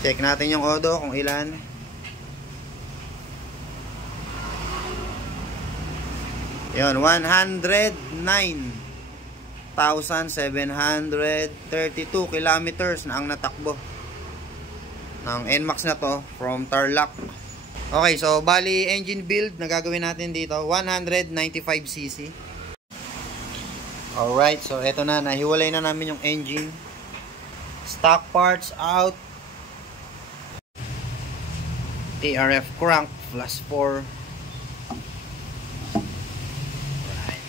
Check natin yung odo kung ilan. Yun, 109,732 kilometers na ang natakbo ng NMAX na to from Tarlac. Okay, so bali engine build na gagawin natin dito 195cc. Alright, so eto na, nahiwalay na namin yung engine. Stock parts out. TRF crank plus 4. Right.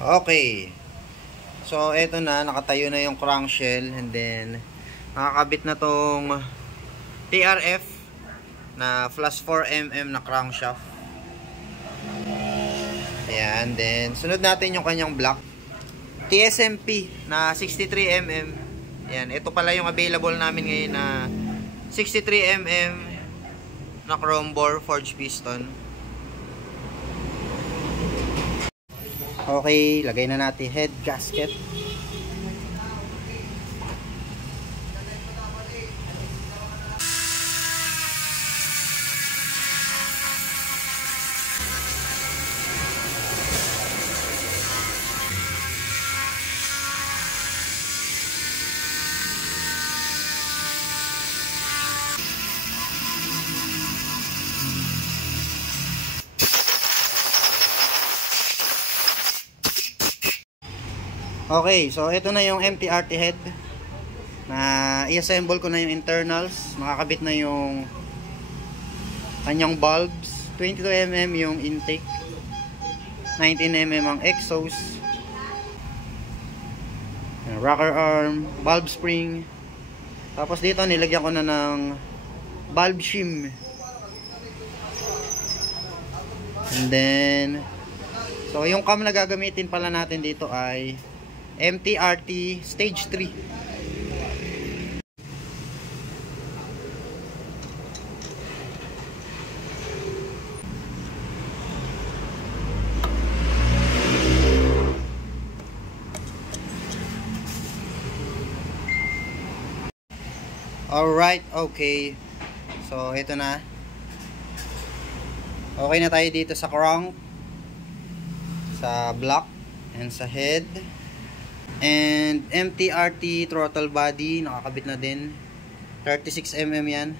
Okay. So eto na, nakatayo na yung crankshell, and then nakakabit na tong TRF na plus 4mm na crankshaft. Ayan, then sunod natin yung kanyang block. TSMP na 63mm. Ayan, ito pala yung available namin ngayon na 63mm na chrome bore forged piston. Okay, lagay na natin head gasket. Okay, so ito na yung MTRT head na i-assemble ko na yung internals. Makakabit na yung kanyang bulbs. 22mm yung intake, 19mm ang exhaust, rocker arm, bulb spring. Tapos dito nilagyan ko na ng bulb shim. And then so yung cam na gagamitin pala natin dito ay MTRT stage 3. Alright, okay. So ito na. Okay na tayo dito sa crank, sa block, and sa head. And MTRT throttle body nakakabit na din, 36mm yan.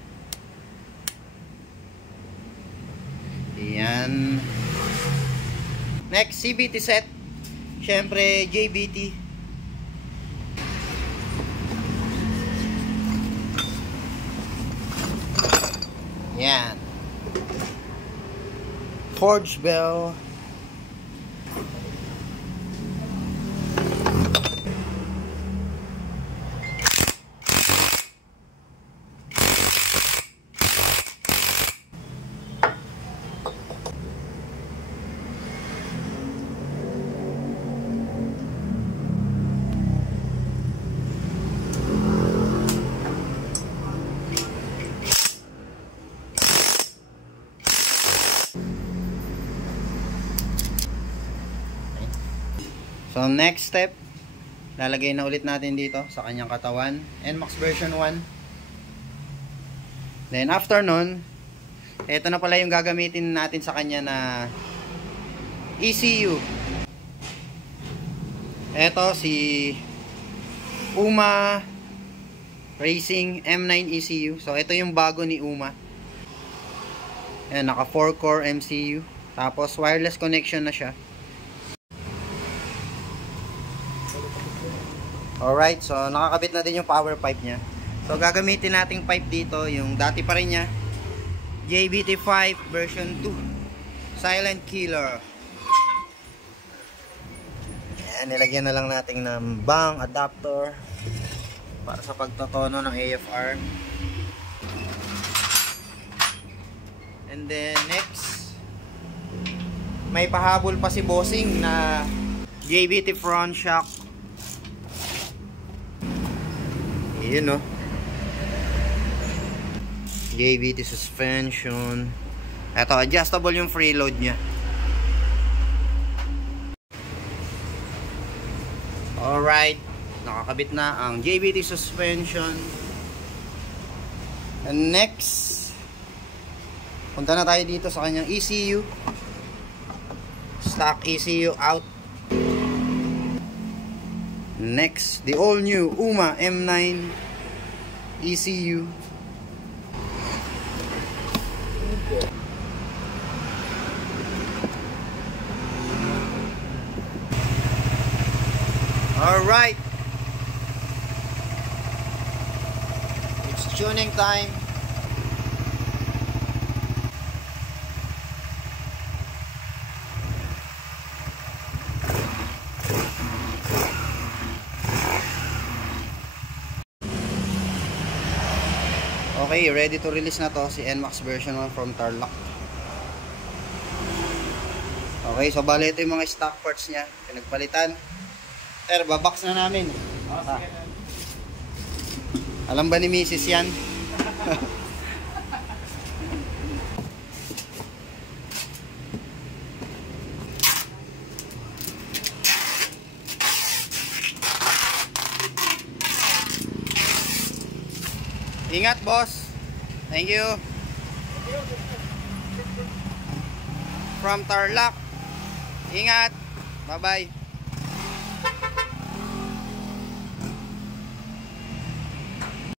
Ayan. Next, CVT set. Syempre JBT. Yan. Forge bell. So next step, lalagay na ulit natin dito sa kanyang katawan, NMAX version 1. Then after nun, ito na pala yung gagamitin natin sa kanya na ECU. Ito si UMA Racing M9 ECU. So ito yung bago ni UMA. Ayan, naka 4-core MCU. Tapos wireless connection na siya. Alright, so nakakabit na din yung power pipe niya. So gagamitin nating pipe dito, yung dati pa rin niya, JBT5 version 2 Silent Killer. Ayan, nilagyan na lang natin ng bang adapter para sa pagtotono ng AFR. And then next, may pahabol pa si bossing na JBT front shock. Yun, no? JBT suspension. Ito, adjustable yung freeload nya. Alright, nakakabit na ang JBT suspension. And next, punta na tayo dito sa kanyang ECU. Stock ECU out. Next, the all new UMA M9 ECU. Alright, it's tuning time. Okay, ready to release na to si NMAX version 1 from Tarlac. Okay, so bali ito yung mga stock parts nya pinagpalitan. Sir, babox na namin. Alam ba ni Mrs. yan? Ingat, boss. Thank you. From Tarlac. Ingat. Bye-bye.